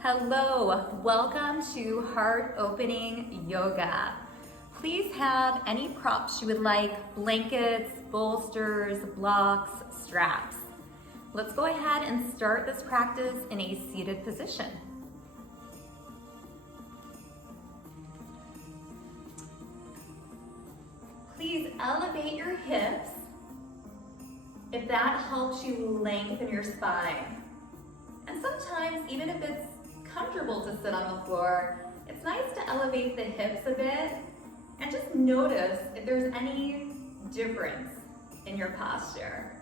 Hello, welcome to Heart Opening Yoga. Please have any props you would like, blankets, bolsters, blocks, straps. Let's go ahead and start this practice in a seated position. Please elevate your hips if that helps you lengthen your spine. And sometimes, even if it's comfortable to sit on the floor, it's nice to elevate the hips a bit and just notice if there's any difference in your posture.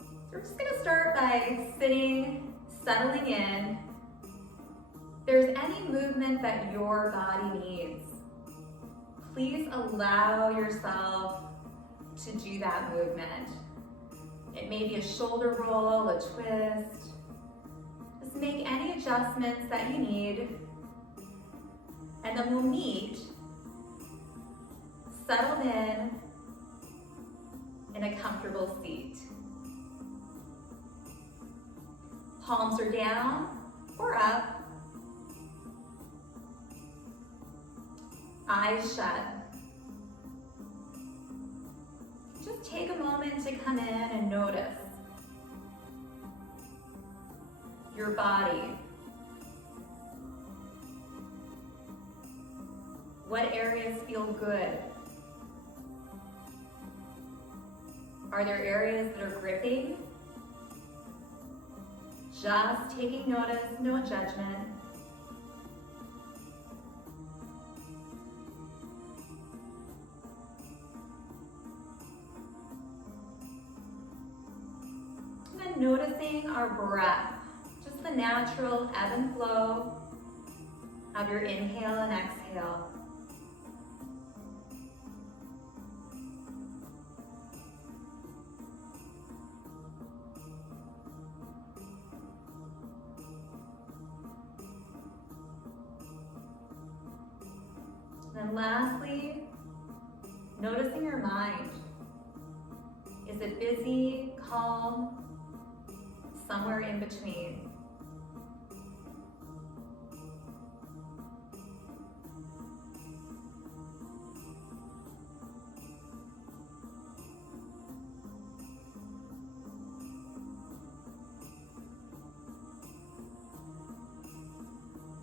So we're just gonna start by sitting, settling in. If there's any movement that your body needs, please allow yourself to do that movement. It may be a shoulder roll, a twist. Just make any adjustments that you need, and then we'll meet settled in a comfortable seat. Palms are down or up. Eyes shut. Just take a moment to come in and notice your body. What areas feel good? Are there areas that are gripping? Just taking notice, no judgment. And then noticing our breath, just the natural ebb and flow of your inhale and exhale. And lastly, noticing your mind. Is it busy, calm, somewhere in between?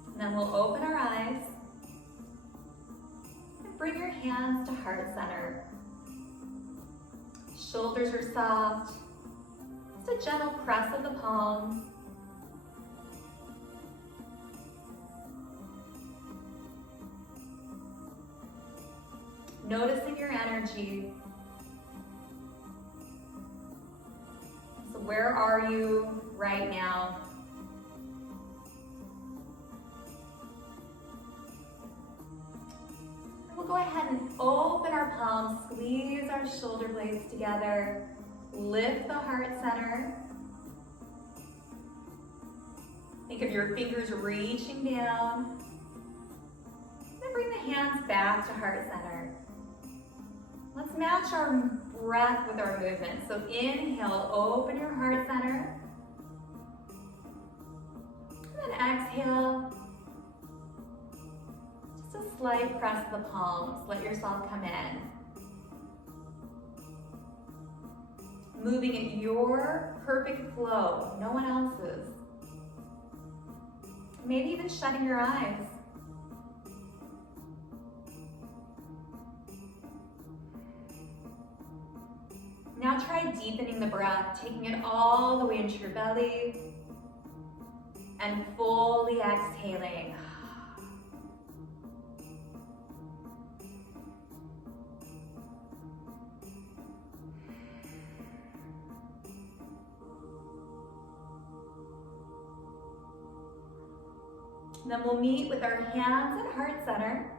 And then we'll open our eyes. Bring your hands to heart center. Shoulders are soft. Just a gentle press of the palms. Noticing your energy. So where are you right now? We'll go ahead and open our palms, squeeze our shoulder blades together, lift the heart center. Think of your fingers reaching down. Then bring the hands back to heart center. Let's match our breath with our movement. So inhale, open your heart center. And then exhale. Just a slight press of the palms. Let yourself come in. Moving at your perfect flow, no one else's. Maybe even shutting your eyes. Now try deepening the breath, taking it all the way into your belly and fully exhaling. Then we'll meet with our hands at heart center.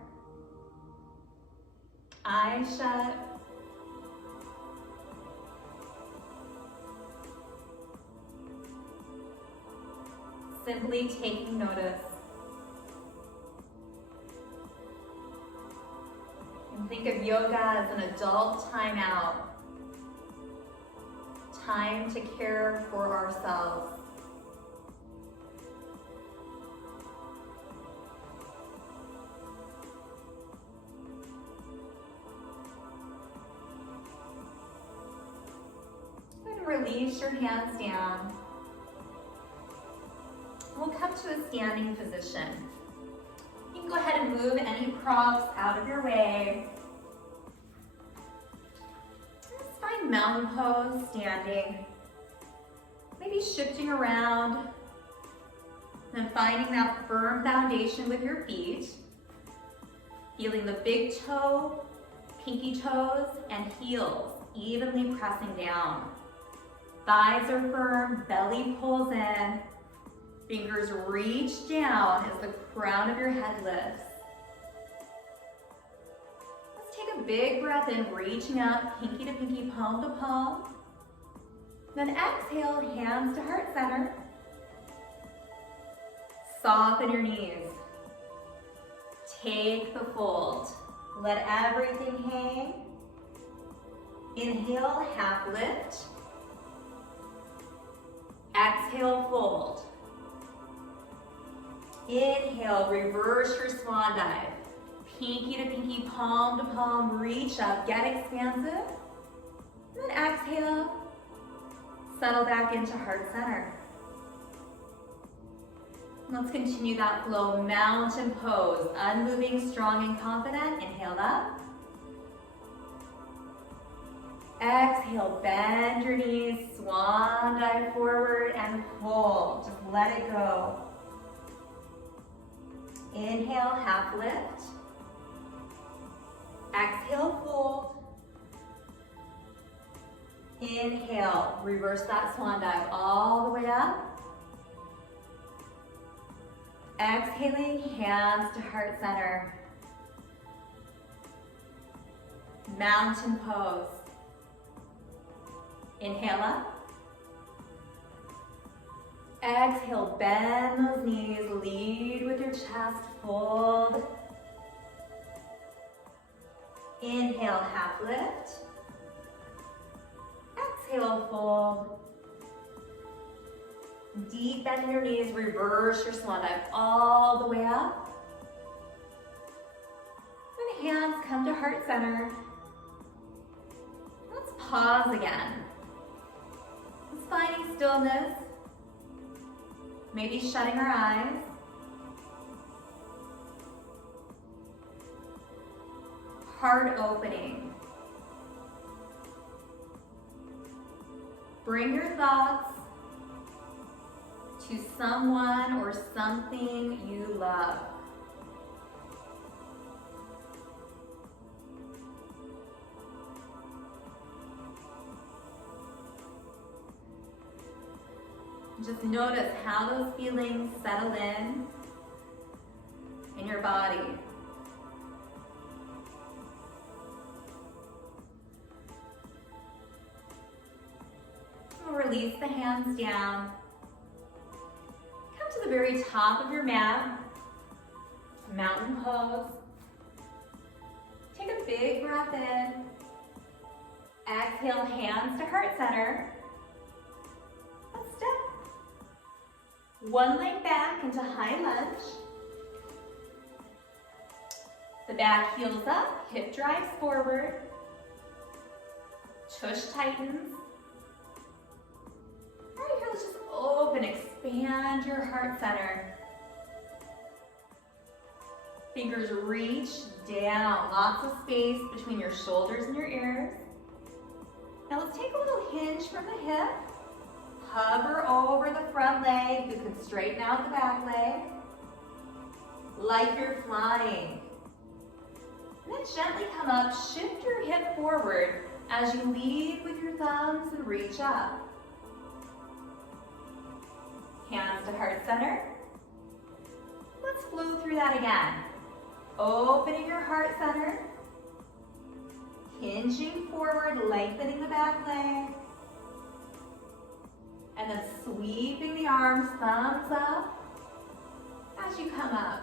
Eyes shut. Simply taking notice. And think of yoga as an adult timeout. Time to care for ourselves. release your hands down. We'll come to a standing position. You can go ahead and move any props out of your way. Just find mountain pose, standing. Maybe shifting around. And finding that firm foundation with your feet. Feeling the big toe, pinky toes, and heels evenly pressing down. Thighs are firm, belly pulls in. Fingers reach down as the crown of your head lifts. Let's take a big breath in, reaching up, pinky to pinky, palm to palm. Then exhale, hands to heart center. Soften your knees. Take the fold. Let everything hang. Inhale, half lift. Exhale, fold. Inhale, reverse your swan dive. Pinky to pinky, palm to palm, reach up, get expansive. Then exhale, settle back into heart center. Let's continue that flow, mountain pose, unmoving, strong, and confident. Inhale up. Exhale, bend your knees, swan dive forward and pull. Just let it go. Inhale, half lift. Exhale, fold. Inhale, reverse that swan dive all the way up. Exhaling, hands to heart center. Mountain pose. Inhale up. Exhale, bend those knees, lead with your chest, fold. Inhale, half lift. Exhale, fold. Deep bend in your knees, reverse your swan dive all the way up. Then hands come to heart center. Let's pause again. Just finding stillness. Maybe shutting our eyes. Heart opening. Bring your thoughts to someone or something you love. Just notice how those feelings settle in your body. We'll release the hands down. Come to the very top of your mat, mountain pose. Take a big breath in. Exhale, hands to heart center. Let's step. One leg back into high lunge. The back heels up, hip drives forward. Tush tightens. All right, here, let's just open, expand your heart center. Fingers reach down, lots of space between your shoulders and your ears. Now let's take a little hinge from the hip. Hover over the front leg. You can straighten out the back leg. Like you're flying. And then gently come up, shift your hip forward as you lead with your thumbs and reach up. Hands to heart center. Let's flow through that again. Opening your heart center. Hinging forward, lengthening the back leg. And then sweeping the arms, thumbs up as you come up.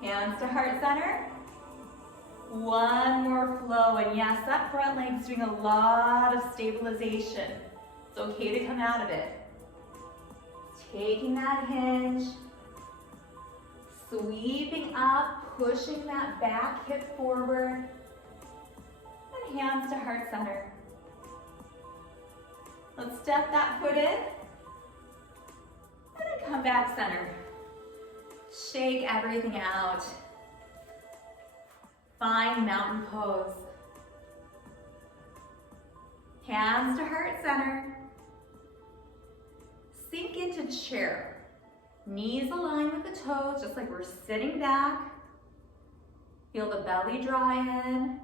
Hands to heart center. One more flow, and yes, that front leg's doing a lot of stabilization. It's okay to come out of it. Taking that hinge, sweeping up, pushing that back hip forward, and hands to heart center. Let's step that foot in. And then come back center. Shake everything out. Find mountain pose. Hands to heart center. Sink into chair. Knees align with the toes, just like we're sitting back. Feel the belly draw in.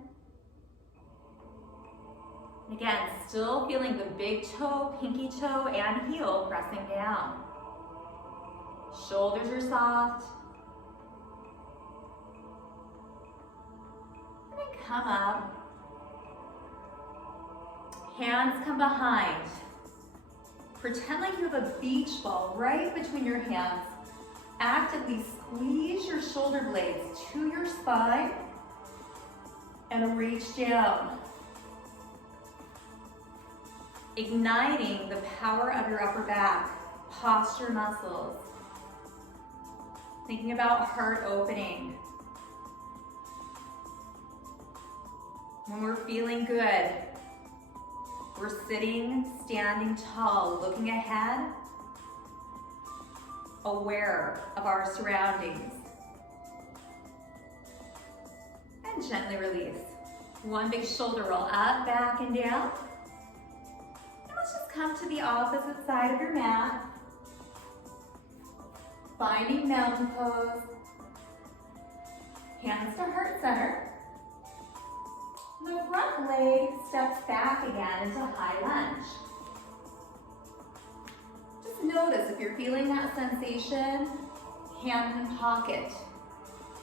Again, still feeling the big toe, pinky toe, and heel pressing down. Shoulders are soft. And then come up. Hands come behind. Pretend like you have a beach ball right between your hands. Actively squeeze your shoulder blades to your spine and reach down. Igniting the power of your upper back, posture muscles. Thinking about heart opening. When we're feeling good, we're sitting, standing tall, looking ahead, aware of our surroundings. And gently release. One big shoulder roll up, back, and down. And let's just come to the opposite side of your mat. Finding mountain pose. Hands to heart center. The front leg steps back again into high lunge. Just notice if you're feeling that sensation, hand in pocket.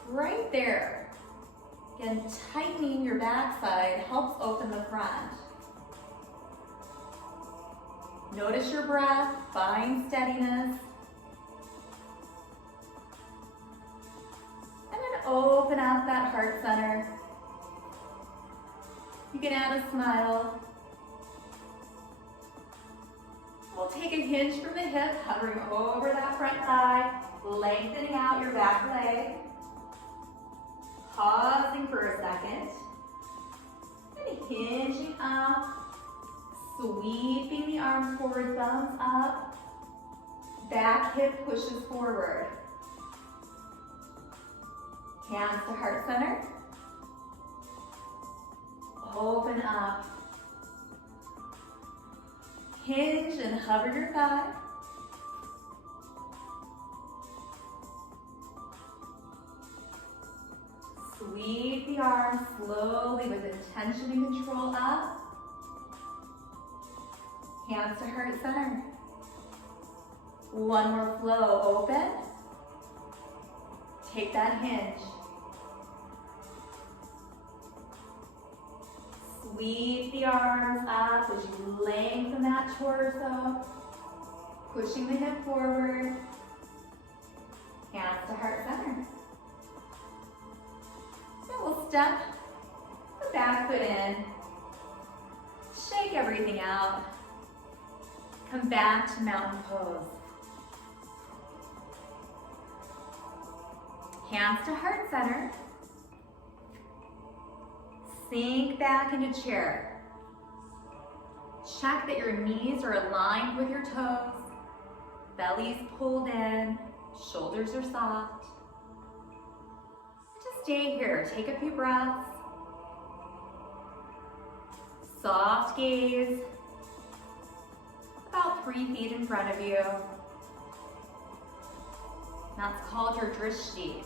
Right there. Again, tightening your backside helps open the front. Notice your breath, find steadiness. And then open up that heart center. You can add a smile. We'll take a hinge from the hip, hovering over that front thigh, lengthening out your back leg. Pausing for a second. And hinging up. Sweeping the arms forward, thumbs up. Back hip pushes forward. Hands to heart center. Open up. Hinge and hover your thigh. Sweep the arms slowly with intention and control up. Hands to heart center. One more flow, open. Take that hinge. Sweep the arms up as you lengthen that torso. Pushing the hip forward. Hands to heart center. So we'll step the back foot in. Shake everything out. Come back to mountain pose. Hands to heart center. Sink back into chair. Check that your knees are aligned with your toes. Belly's pulled in. Shoulders are soft. Just stay here. Take a few breaths. Soft gaze. About 3 feet in front of you. That's called your drishti.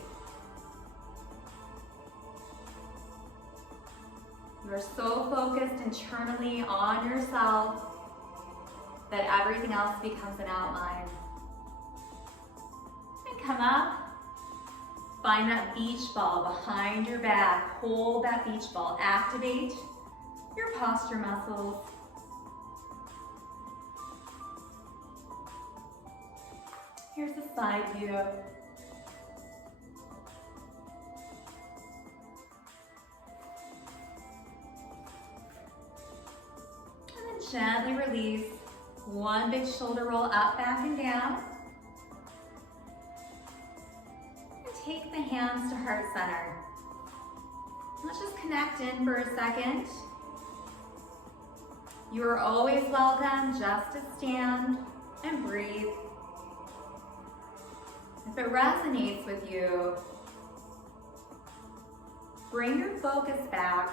You're so focused internally on yourself that everything else becomes an outline. And come up. Find that beach ball behind your back. Hold that beach ball. Activate your posture muscles. Here's the side view. And then gently release. One big shoulder roll up, back, and down. And take the hands to heart center. Let's just connect in for a second. You are always welcome just to stand and breathe. If it resonates with you, bring your focus back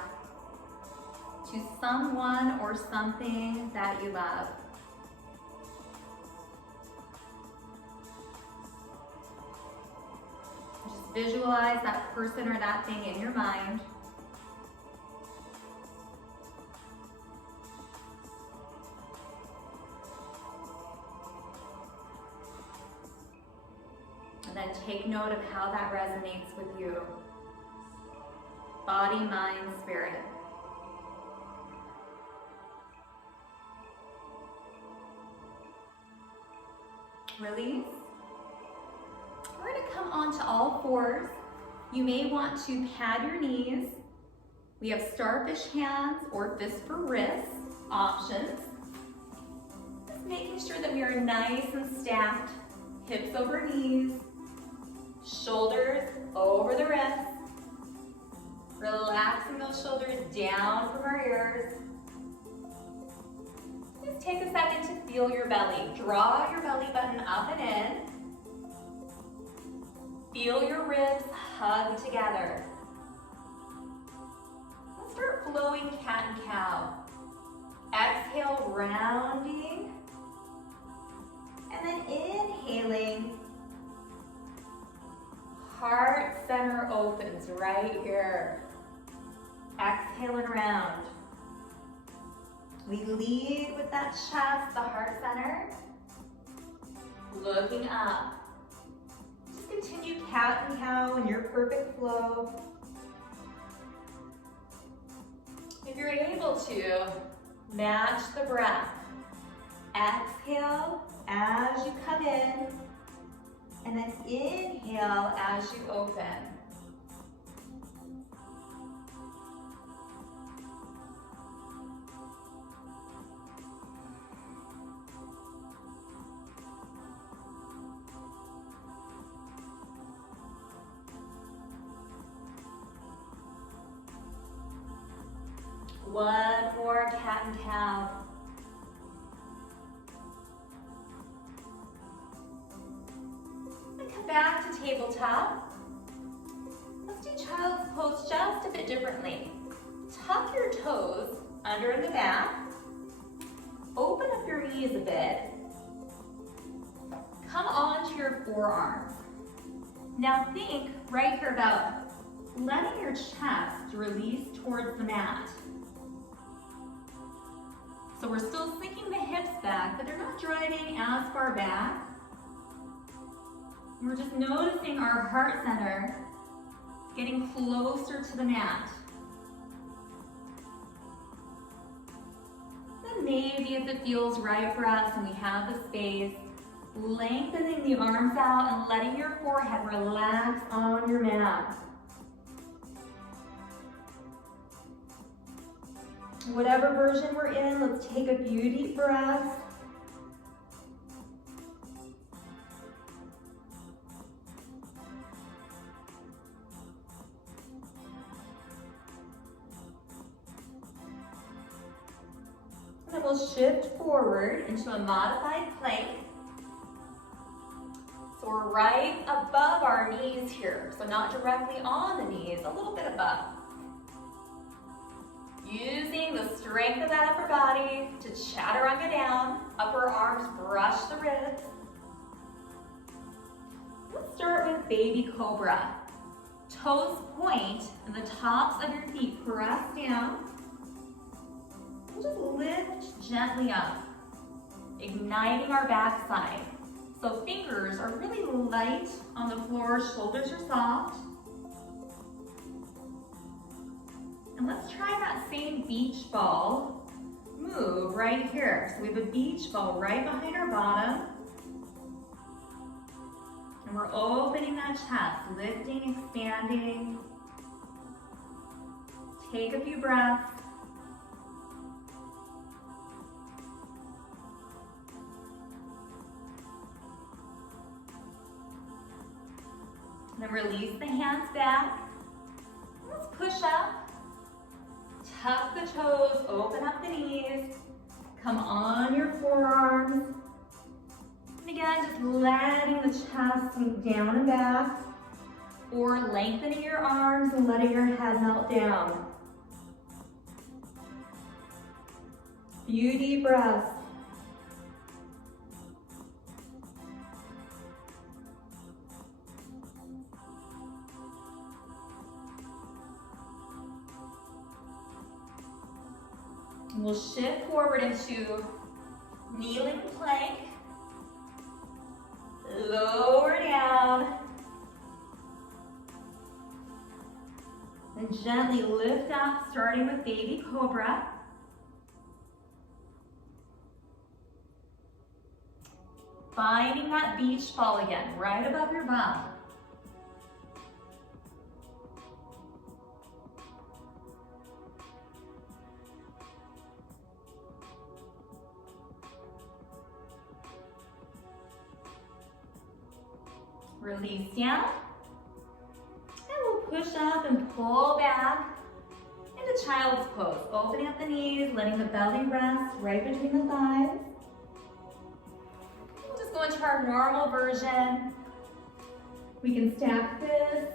to someone or something that you love. Just visualize that person or that thing in your mind. And then take note of how that resonates with you. Body, mind, spirit. Release. We're going to come onto all fours. You may want to pad your knees. We have starfish hands or fist for wrists options. Just making sure that we are nice and stacked. Hips over knees. Shoulders over the wrists. Relaxing those shoulders down from our ears. Just take a second to feel your belly. Draw your belly button up and in. Feel your ribs hug together. Let's start flowing cat and cow. Exhale, rounding. And then inhaling. Heart center opens right here. Exhale and round. We lead with that chest, the heart center. Looking up. Just continue cat and cow in your perfect flow. If you're able to, match the breath. Exhale as you come in, and then inhale as you open. One more cat and cow. And come back to tabletop. Let's do child's pose just a bit differently. Tuck your toes under in the back. Open up your knees a bit. Come onto your forearms. Now think right here about letting your chest release towards the mat. So we're still sinking the hips back, but they're not driving as far back. We're just noticing our heart center getting closer to the mat. Then maybe if it feels right for us and we have the space, lengthening the arms out and letting your forehead relax on your mat. Whatever version we're in, let's take a few deep breaths. And then we'll shift forward into a modified plank. So we're right above our knees here. So not directly on the knees, a little bit above. Using the strength of that upper body to chaturanga down. Upper arms brush the ribs. Let's start with baby cobra. Toes point and the tops of your feet press down. And just lift gently up, igniting our backside. So fingers are really light on the floor, shoulders are soft. And let's try that same beach ball move right here. So we have a beach ball right behind our bottom. And we're opening that chest, lifting, expanding. Take a few breaths. Then release the hands back. Let's push up. Tuck the toes, open up the knees. Come on your forearms. And again, just letting the chest sink down and back, or lengthening your arms and letting your head melt down. Few deep breaths. We'll shift forward into kneeling plank. Lower down. And gently lift up, starting with baby cobra. Finding that beach ball again, right above your bum. Release down. And we'll push up and pull back into child's pose. Opening up the knees, letting the belly rest right between the thighs. We'll just go into our normal version. We can stack this.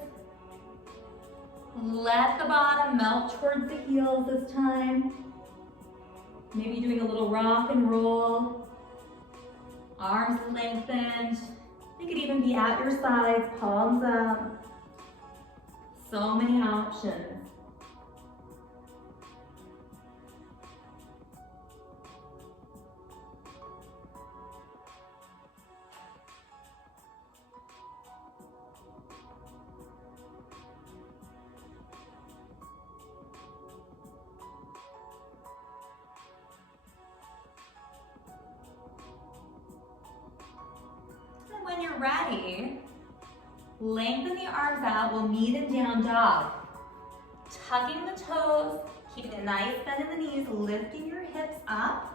Let the bottom melt towards the heels this time. Maybe doing a little rock and roll. Arms lengthened. They could even be at your sides, palms up. So many options. When you're ready, lengthen the arms out. We'll meet in down dog. Tucking the toes, keeping a nice bend in the knees, lifting your hips up.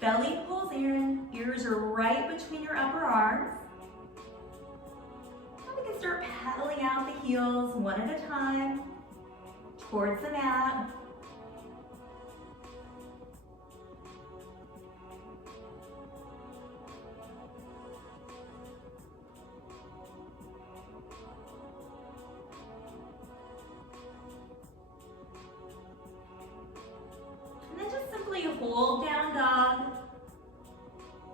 Belly pulls in, ears are right between your upper arms. And we can start pedaling out the heels one at a time towards the mat. Hold down dog.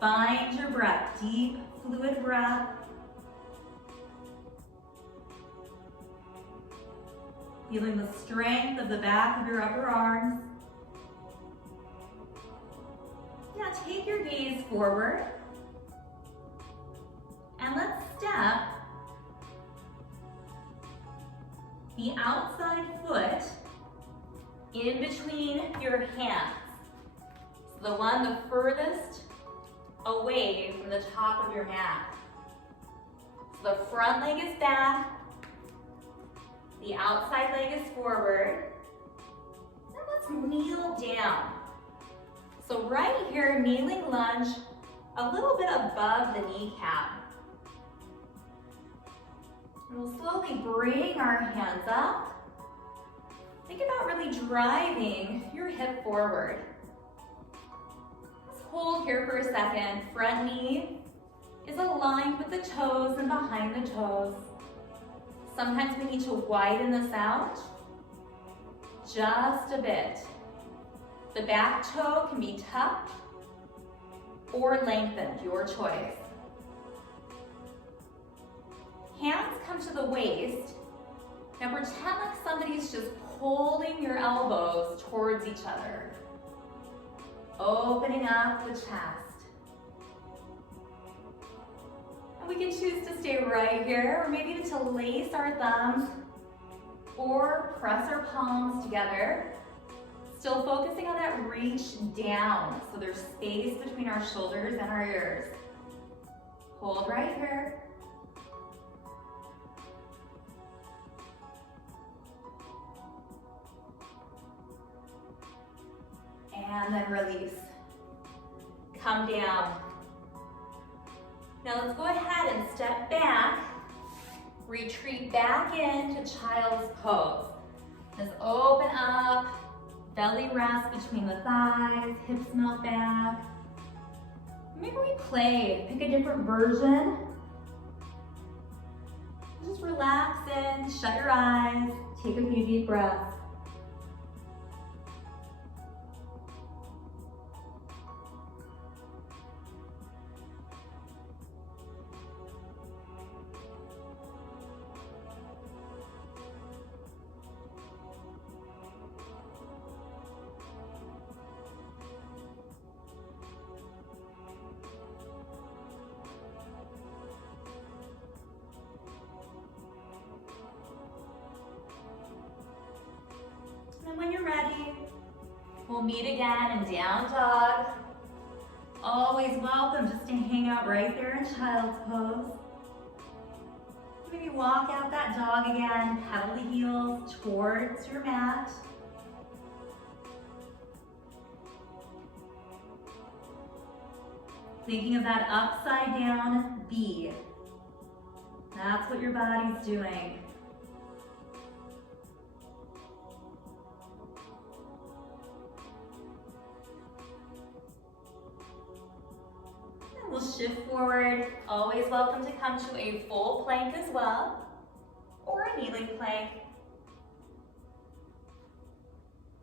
Find your breath, deep, fluid breath. Feeling the strength of the back of your upper arms. Now take your gaze forward. And let's step the outside foot in between your hands. The one the furthest away from the top of your mat. So the front leg is back, the outside leg is forward. Then let's kneel down. So right here, kneeling lunge, a little bit above the kneecap. And we'll slowly bring our hands up. Think about really driving your hip forward. Hold here for a second. Front knee is aligned with the toes and behind the toes. Sometimes we need to widen this out just a bit. The back toe can be tucked or lengthened, your choice. Hands come to the waist. Now pretend like somebody's just pulling your elbows towards each other. Opening up the chest. And we can choose to stay right here, or maybe to lace our thumbs or press our palms together. Still focusing on that reach down, so there's space between our shoulders and our ears. Hold right here. And then release. Come down. Now let's go ahead and step back. Retreat back into child's pose. Just open up Belly rest between the thighs, hips melt back. Maybe we play, pick a different version. Just relax in, shut your eyes, take a few deep breaths. And when you're ready, we'll meet again in down dog. Always welcome just to hang out right there in child's pose. Maybe walk out that dog again, pedal the heels towards your mat. Thinking of that upside down B. That's what your body's doing. We'll shift forward. Always welcome to come to a full plank as well, or a kneeling plank.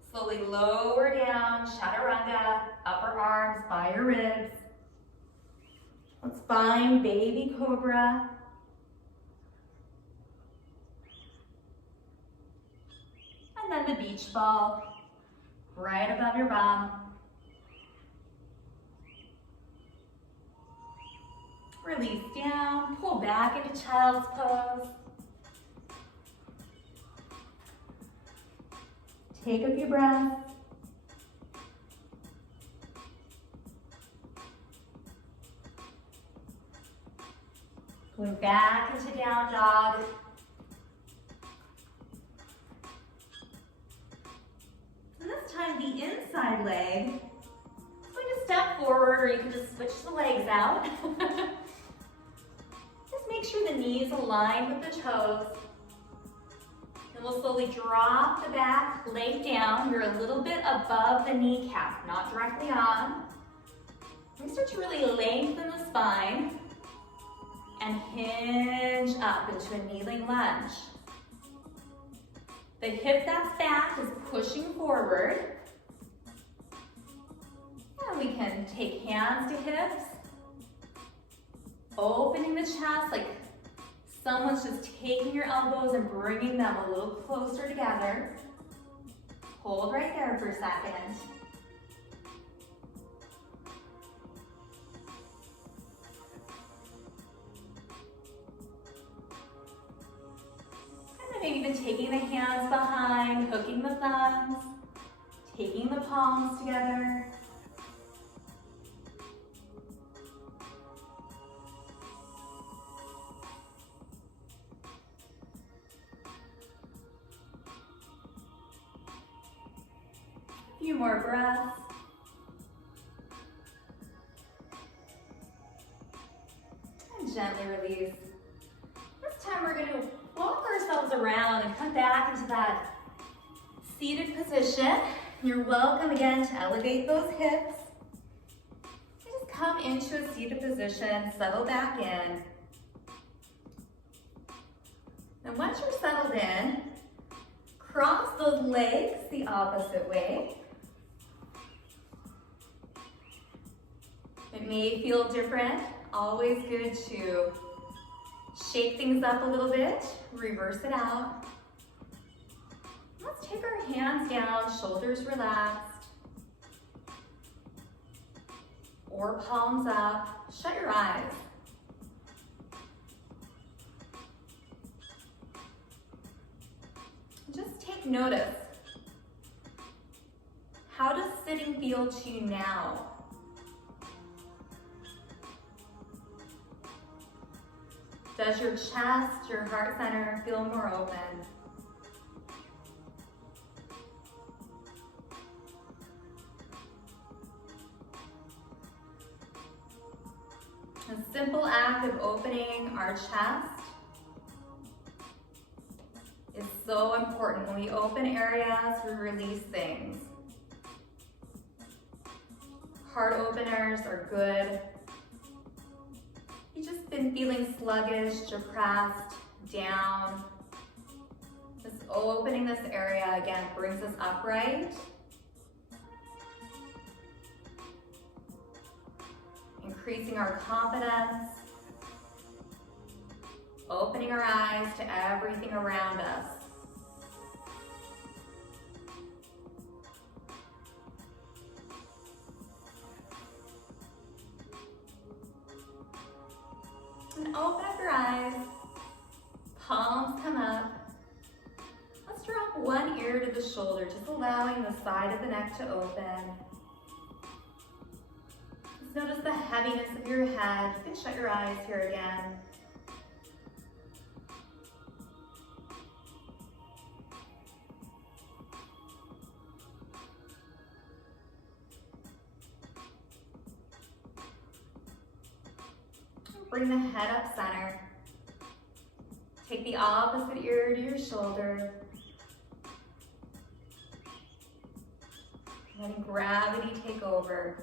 Slowly lower down, chaturanga, upper arms by your ribs. Let's find baby cobra. And then the beach ball, right above your bum. Release down, pull back into child's pose. Take a few breaths. Going back into down dog. And this time the inside leg is going to step forward, or you can just switch the legs out. Make sure the knees align with the toes. And we'll slowly drop the back leg down. You're a little bit above the kneecap, not directly on. And start to really lengthen the spine and hinge up into a kneeling lunge. The hip that's back is pushing forward. And we can take hands to hips. Opening the chest like someone's just taking your elbows and bringing them a little closer together. Hold right there for a second. And then maybe even taking the hands behind, hooking the thumbs, taking the palms together. Few more breaths. And gently release. This time we're going to walk ourselves around and come back into that seated position. You're welcome again to elevate those hips. And just come into a seated position, settle back in. And once you're settled in, cross those legs the opposite way. It may feel different, always good to shake things up a little bit, reverse it out. Let's take our hands down, shoulders relaxed, or palms up. Shut your eyes. Just take notice. How does sitting feel to you now? Does your chest, your heart center feel more open? A simple act of opening our chest is so important. When we open areas, we release things. Heart openers are good. You've just been feeling sluggish, depressed, down. Just opening this area again brings us upright. Increasing our confidence. Opening our eyes to everything around us. And open up your eyes. Palms come up. Let's drop one ear to the shoulder, just allowing the side of the neck to open. Just notice the heaviness of your head. You can shut your eyes here again. Bring the head up center. Take the opposite ear to your shoulder. Letting gravity take over.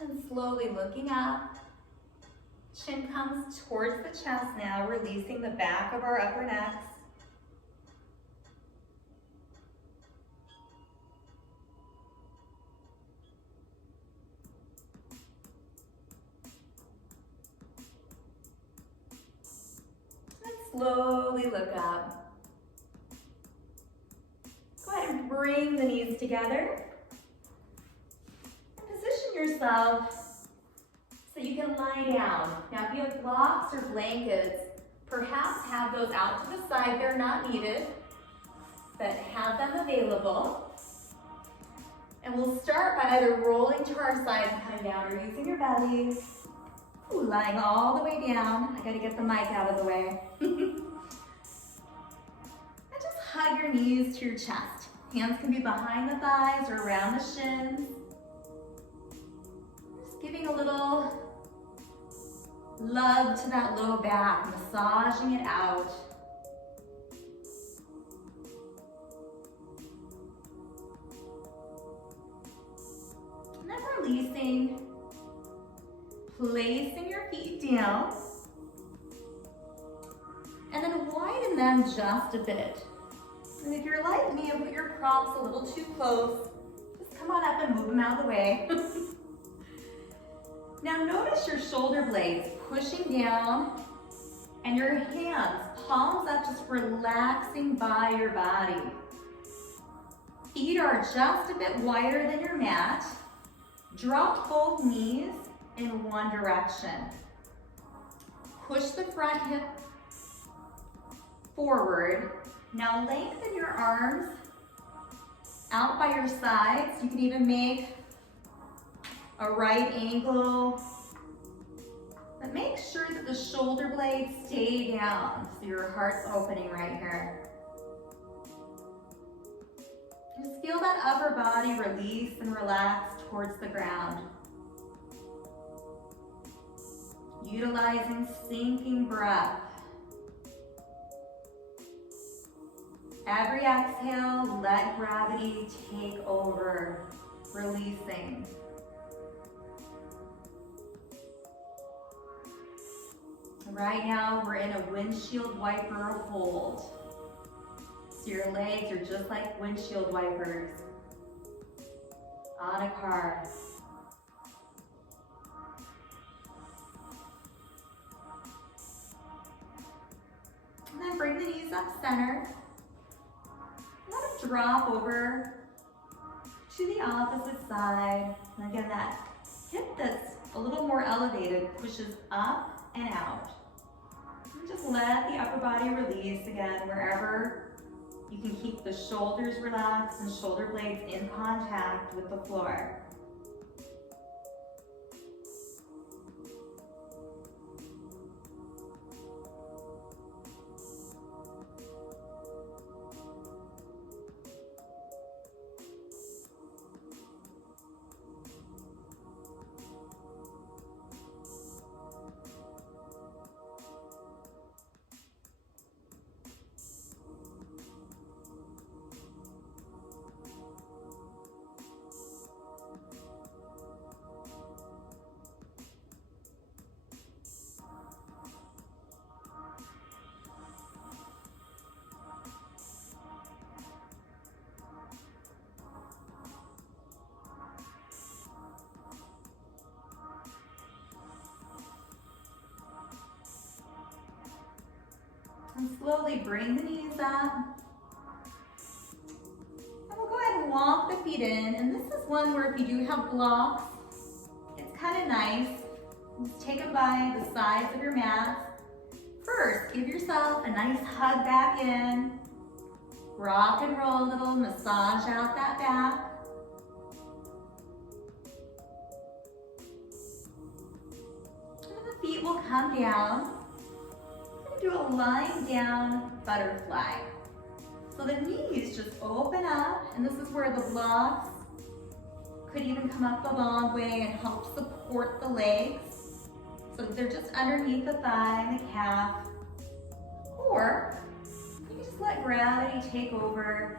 And slowly looking up. Chin comes towards the chest now, releasing the back of our upper necks. And slowly look up. Go ahead and bring the knees together. And position yourself so you can lie down. Now if you have blocks or blankets, perhaps have those out to the side. They're not needed, but have them available. And we'll start by either rolling to our side and coming down, or using your belly. Ooh, lying all the way down. I gotta get the mic out of the way. And just hug your knees to your chest. Hands can be behind the thighs or around the shins. Just giving a little love to that low back, massaging it out. And then releasing, placing your feet down, and then widen them just a bit. And if you're like me and put your props a little too close, just come on up and move them out of the way. Now notice your shoulder blades pushing down and your hands, palms up, just relaxing by your body. Feet are just a bit wider than your mat. Drop both knees in one direction. Push the front hip forward. Now lengthen your arms out by your sides. You can even make a right angle, but make sure that the shoulder blades stay down so your heart's opening right here. Just feel that upper body release and relax towards the ground. Utilizing sinking breath. Every exhale, let gravity take over, releasing. Right now, we're in a windshield wiper hold. So your legs are just like windshield wipers on a car. And then bring the knees up center. Let them drop over to the opposite side. And again, that hip that's a little more elevated pushes up and out. And just let the upper body release again wherever you can. Keep the shoulders relaxed and shoulder blades in contact with the floor. And slowly bring the knees up. And we'll go ahead and walk the feet in. And this is one where if you do have blocks, it's kind of nice. Just take them by the sides of your mat. First, give yourself a nice hug back in. Rock and roll a little, massage out that back. And the feet will come down. We're gonna do a lying down butterfly. So the knees just open up, and this is where the blocks could even come up the long way and help support the legs. So they're just underneath the thigh and the calf. Or you can just let gravity take over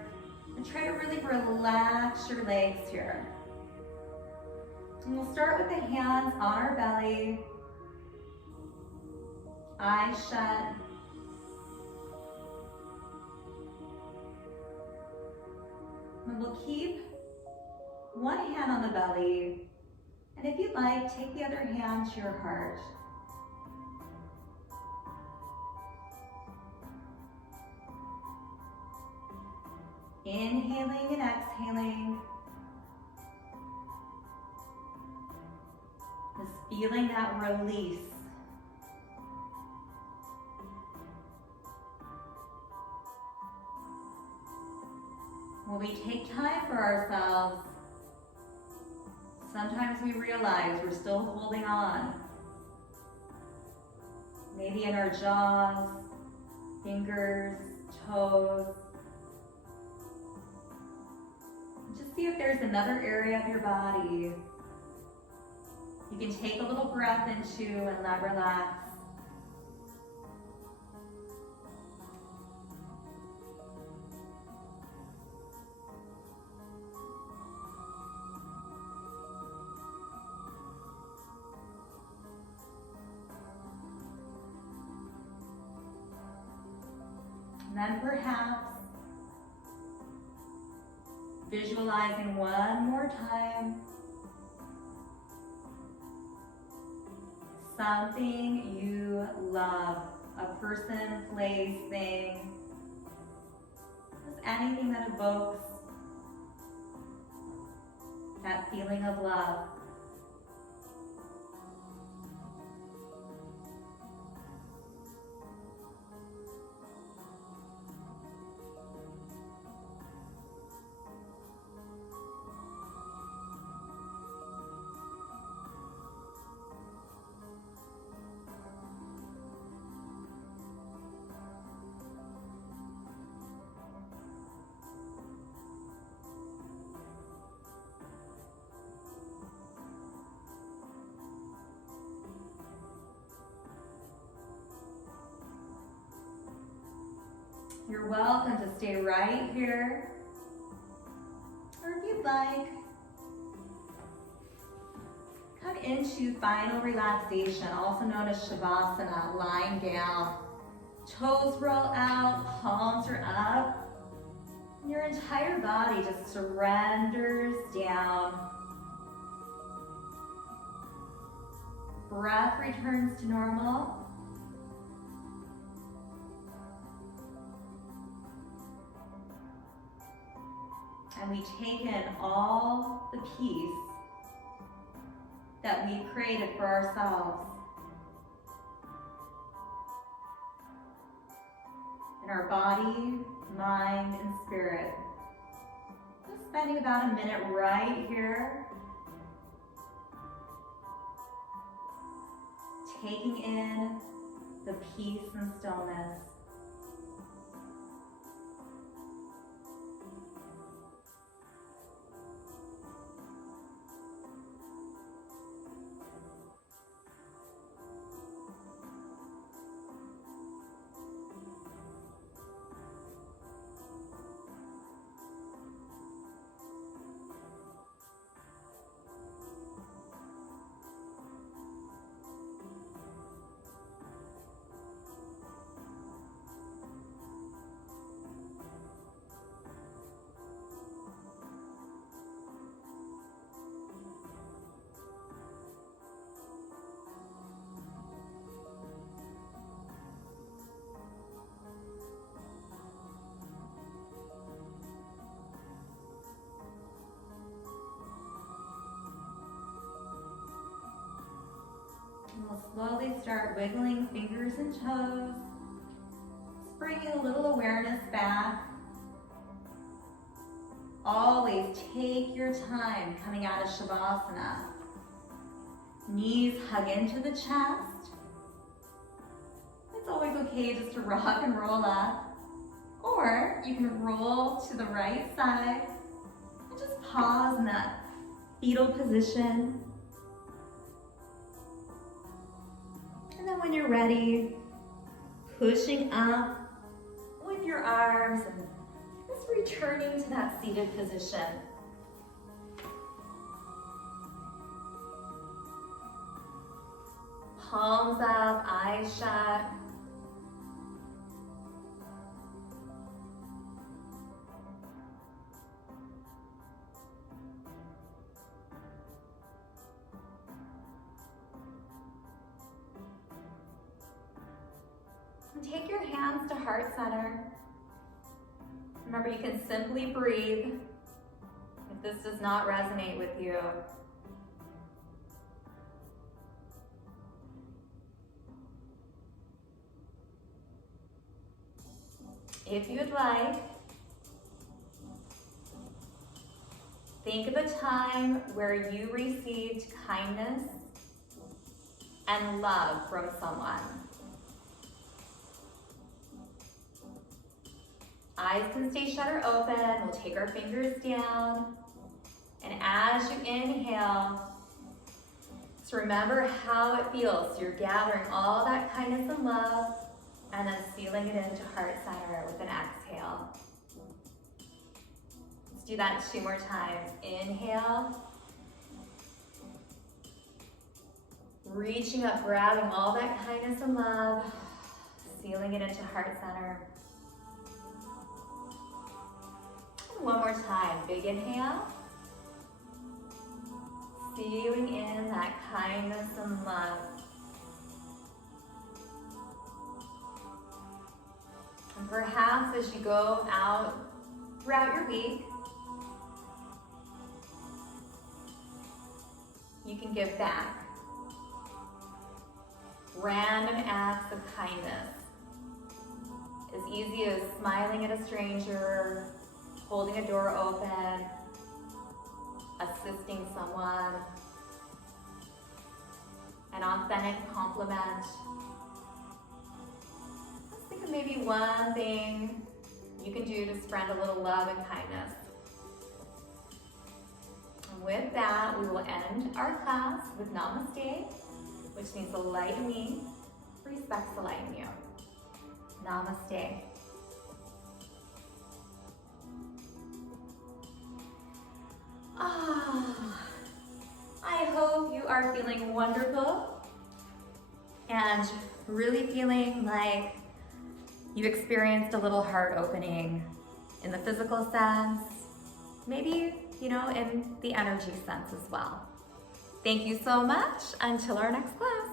and try to really relax your legs here. And we'll start with the hands on our belly, eyes shut. And we'll keep one hand on the belly, and if you'd like, take the other hand to your heart. Inhaling and exhaling. Just feeling that release. When we take time for ourselves, sometimes we realize we're still holding on. Maybe in our jaws, fingers, toes. Just see if there's another area of your body you can take a little breath into and let relax. And then perhaps visualizing one more time something you love, a person, place, thing, just anything that evokes that feeling of love. You're welcome to stay right here, or if you'd like, come into final relaxation, also known as Shavasana, lying down. Toes roll out, palms are up, and your entire body just surrenders down. Breath returns to normal. And we take in all the peace that we've created for ourselves in our body, mind, and spirit. Just spending about a minute right here, taking in the peace and stillness. slowly start wiggling fingers and toes, bringing a little awareness back. Always take your time coming out of Shavasana. Knees hug into the chest. It's always okay just to rock and roll up. Or you can roll to the right side and just pause in that fetal position. And then when you're ready, pushing up with your arms and just returning to that seated position. Palms up, eyes shut. And take your hands to heart center. Remember, you can simply breathe if this does not resonate with you. If you'd like, think of a time where you received kindness and love from someone. Eyes can stay shut or open. We'll take our fingers down. And as you inhale, just remember how it feels. So you're gathering all that kindness and love and then sealing it into heart center with an exhale. Let's do that 2 more times. Inhale. Reaching up, grabbing all that kindness and love, sealing it into heart center. And 1 more time. Big inhale. Sealing in that kindness and love. And perhaps as you go out throughout your week, you can give back random acts of kindness. As easy as smiling at a stranger, holding a door open, assisting someone, an authentic compliment. Let's think of maybe one thing you can do to spread a little love and kindness. And with that, we will end our class with Namaste, which means the light in me respects the light in you. Namaste. I hope you are feeling wonderful and really feeling like you experienced a little heart opening in the physical sense, maybe, in the energy sense as well. Thank you so much. Until our next class.